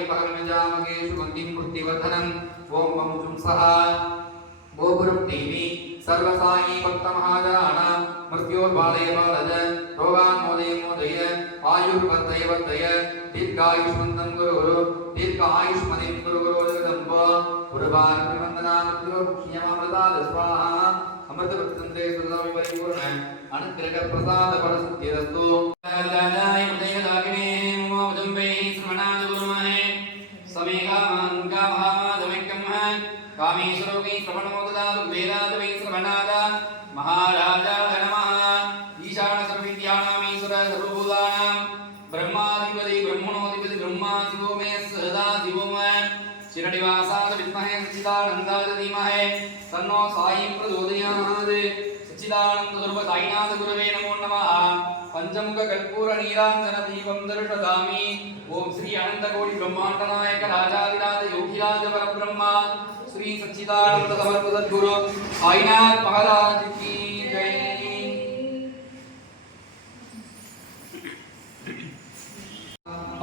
ॐ त्र्यम्बकं यजामहे सुगन्धिं पुष्टिवर्धनम् ॐ वं पुंसः गोपुरं देवी सर्वसायी भक्तमहाजनानां मृत्योर्बालय बालय रोगान् मोदय मोदय आयुर्वर्धय वर्धय दीर्घायुष्मन्दं गुरु गुरु दीर्घायुष्मदिं गुरु गुरु जगदम्ब गुरुवारतिवन्दना मृत्योर्मुक्षीयमृतात् स्वाहा अमृतवृत्तन्ते सुलभं परिपूर्ण अनुग्रह कामेश्वरोगी श्रवणोददातु वेदाद वै श्रवणाद महाराजाय नमः ईशान सर्वविद्यानामीश्वर सर्वभूतानां ब्रह्माधिपति ब्रह्मणोऽधिपति ब्रह्मा शिवो मे सदा शिवो मे शिरडिवासाद विद्महे सच्चिदानन्दाय धीमहि तन्नो साई प्रचोदयात् सच्चिदानन्द सर्व साईनाथ गुरवे नमो नमः పంచముఖ కర్పూర నీరాంజన దీపం దర్శదామి ఓం శ్రీ అనంతకోటి బ్రహ్మాండ నాయక రాజాదిరాజ యోగిరాజ పరబ్రహ్మ శ్రీ సచ్చిదానంద సమర్ప సద్గురు సాయినాథ్ మహారాజ్ కి జై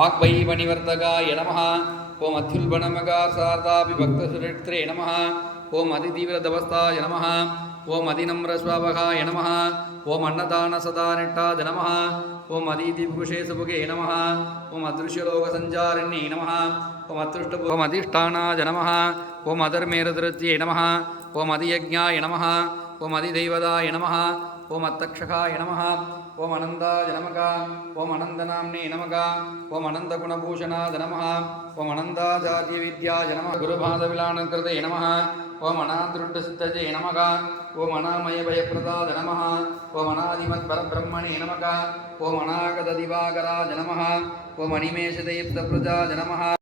ఆక్వై మణివర్తగాయ నమ ఓం అత్యుల్బణమగా శారదాపి భక్తశ్రేత్రే నమ ஓம் அதிதீவிரதவஸ்தாய நம ஓம் அதிநம்ரஸ்வாவகாய நம ஓம் அன்னதானசதானிட்டாத நம ஓம் அதீதிபுஷேசுபுகே நம ஓம் அதிருஷ்யலோகசஞ்சாரிணி நம ஓம் அதிருஷ்ட ஓம் அதிஷ்டானாஜ நம ஓம் அதர்மேரதிருத்தியை நம ஓம் அதியஜாய நம ஓம் அதிதெய்வதாய நம ஓம் அத்தக்ஷகாய நம ஓம் அனந்தாய நமக ஓம் அனந்தநாம்னே நமக ஓம் அனந்த குணபூஷணாத நம ஓம் அனந்தாஜாதிய வித்யாய நம குருபாதவிலானகிருதே நம ஓம் அனாதிருட்ட சித்தஜே நமக ஓம் அனாமய பயப்பிரதாத நம ஓம் அனாதிமத் பரபிரம்மணே நமக ஓம் அநாகத திவாகராஜ நம ஓம் அனிமேஷதயுக்த பிரஜாஜ நம